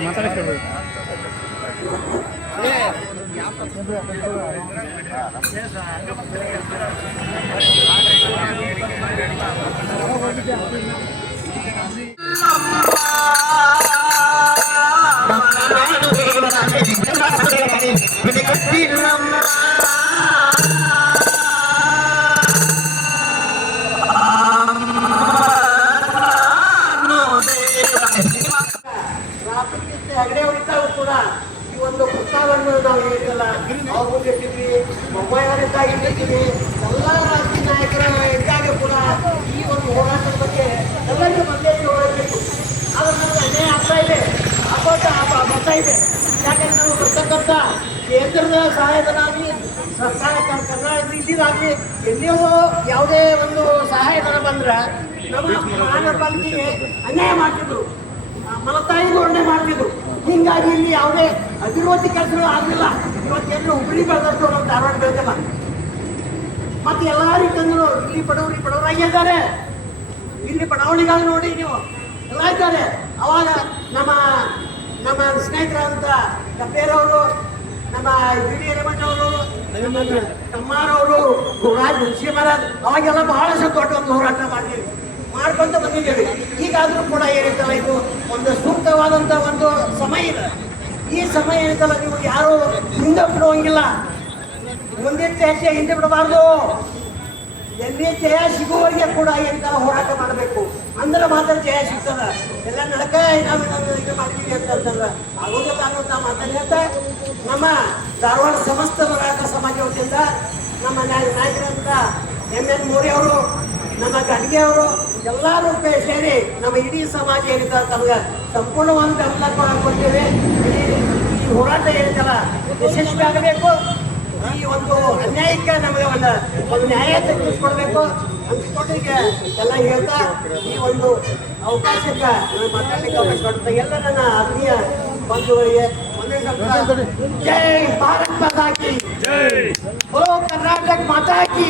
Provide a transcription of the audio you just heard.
ಮಾತಾಡಕ್ಕೆ ಹೆಗಡೆ ಉಳಿತಾವು ಕೂಡ ಈ ಒಂದು ಪ್ರಸ್ತಾವವನ್ನು ನಾವು ಹೇಳಿದ್ದಲ್ಲ ಅವ್ರ ಮುಂದೆ ಇಟ್ಟಿದ್ವಿ ಮೊಬೈಲರಿದ್ದಾಗ ಇಟ್ಟಿದ್ವಿ ಎಲ್ಲ ರಾಜಕೀಯ ನಾಯಕರ ಇದ್ದಾಗ ಕೂಡ ಈ ಒಂದು ಹೋರಾಟದ ಬಗ್ಗೆ ಎಲ್ಲರಿಗೂ ಬಂದೇ ಹೋಗಬೇಕು. ಆದ್ರೆ ನಮಗೆ ಅನ್ಯಾಯ ಆಗ್ತಾ ಇದೆ, ಬರ್ತಾ ಇದೆ. ಯಾಕಂದ್ರೆ ನಾವು ಬರ್ತಕ್ಕಂಥ ಕೇಂದ್ರದ ಸಹಾಯಧನ ಆಗಲಿ ಸರ್ಕಾರ ಕರ್ನಾಟಕ ಇದ್ದಿದ್ದಾಗಲಿ ಎಲ್ಲಿಯೋ ಯಾವುದೇ ಒಂದು ಸಹಾಯಧನ ಬಂದ್ರೆ ನಮ್ಮ ಮಹಾನಗರ ಪಾಲಿಕೆಗೆ ಅನ್ಯಾಯ ಮಾಡ್ತಿದ್ರು, ಮಲತಾಯಿ ಧೋರಣೆ ಮಾಡ್ತಿದ್ರು. ಹೀಗಾಗಿ ಇಲ್ಲಿ ಯಾವುದೇ ಅಭಿವೃದ್ಧಿ ಕೆಲಸಗಳು ಆಗಲಿಲ್ಲ. ಇವತ್ತೆಲ್ಲರೂ ಹುಬ್ಬಳ್ಳಿ ಬೆಳೆದಷ್ಟು ನಮ್ಮ ಧಾರವಾಡ ಬೆಳೆದಿಲ್ಲ. ಮತ್ತೆ ಎಲ್ಲ ರೀತಿಯಂದ್ರು ಇಲ್ಲಿ ಬಡವರಾಗಿದ್ದಾರೆ. ಇಲ್ಲಿ ಬಡಾವಣೆಗಳು ನೋಡಿ ನೀವು ಎಲ್ಲ ಇದ್ದಾರೆ. ಅವಾಗ ನಮ್ಮ ಸ್ನೇಹಿತರಾದಂಥ ಕಪ್ಪೇರವರು, ನಮ್ಮ ವಿ.ಡಿ. ಹಿರೇಮಠವರು, ತಮ್ಮಾರವರು, ರಾಜ್ ಮುನ್ಷಿ ಮಹಾರಾಜ್ ಅವಾಗೆಲ್ಲ ಬಹಳಷ್ಟು ದೊಡ್ಡ ಒಂದು ಹೋರಾಟ ಮಾಡ್ಕೊಂತ ಬಂದಿದ್ದೇವೆ. ಈಗಾದರೂ ಕೂಡ ಏನೈತಲ್ಲ ಇದು ಒಂದು ಸೂಕ್ತವಾದಂಥ ಒಂದು ಸಮಯ ಇದೆ. ಈ ಸಮಯ ಏನೈತಲ್ಲ ನೀವು ಯಾರು ಹಿಂದೆ ಬಿಡುವಂಗಿಲ್ಲ. ಮುಂದೆ ಹೆಜ್ಜೆ ಹಿಂದೆ ಬಿಡಬಾರ್ದು. ಎಲ್ಲಿ ಜಯ ಸಿಗುವವರೆಗೆ ಕೂಡ ಎಂತ ಹೋರಾಟ ಮಾಡಬೇಕು. ಅಂದ್ರೆ ಮಾತ್ರ ಜಯ ಸಿಗ್ತದ. ಎಲ್ಲ ನಡಕ ನಾವು ಇದು ಮಾಡ್ತೀವಿ ಅಂತಂದ್ರೆ ಆಗೋದಿಲ್ಲ ಅನ್ನೋಂಥ ಮಾತನ್ನು ಹೇಳ್ತಾ ನಮ್ಮ ಧಾರವಾಡ ಸಮಸ್ತ ಹೋರಾಟ ಸಮಾಜ ವತಿಯಿಂದ ನಮ್ಮ ನಾಯಕರಂತ ಎನ್ ಮೋರಿ ಅವರು, ನಮ್ಮ ಗಡ್ಗೆ ಅವರು ಎಲ್ಲರೂ ಸೇರಿ ನಮ್ಮ ಇಡೀ ಸಮಾಜ ಏನಿದೆ ತಮಗೆ ಸಂಪೂರ್ಣವಾದ ಬೆಂಬಲ ಕೊಡ್ತೇವೆ. ಈ ಹೋರಾಟ ಏನಿದೆಯಲ್ಲ ಯಶಸ್ವಿ ಆಗಬೇಕು. ಈ ಒಂದು ಅನ್ಯಾಯಕ್ಕೆ ನಮಗೆ ಒಂದು ನ್ಯಾಯ ತೆಗೆದುಕೊಡ್ಬೇಕು ಅಂದ್ಕೊಟ್ಟಿಗೆ ಎಲ್ಲ ಹೇಳ್ತಾ ಈ ಒಂದು ಅವಕಾಶಕ್ಕೆ ಮಾತಾಡಲಿಕ್ಕೆ ಅವಕಾಶ ಕೊಡ್ತಾ ಎಲ್ಲ ನನ್ನ ಆತ್ಮೀಯ ಬಂಧುಗಳಿಗೆ ಒಂದೇ ಜೈ ಭಾರತ್ ಮಾತಾ ಕಿ, ಓ ಕರ್ನಾಟಕ ಮಾತಾ ಕಿ.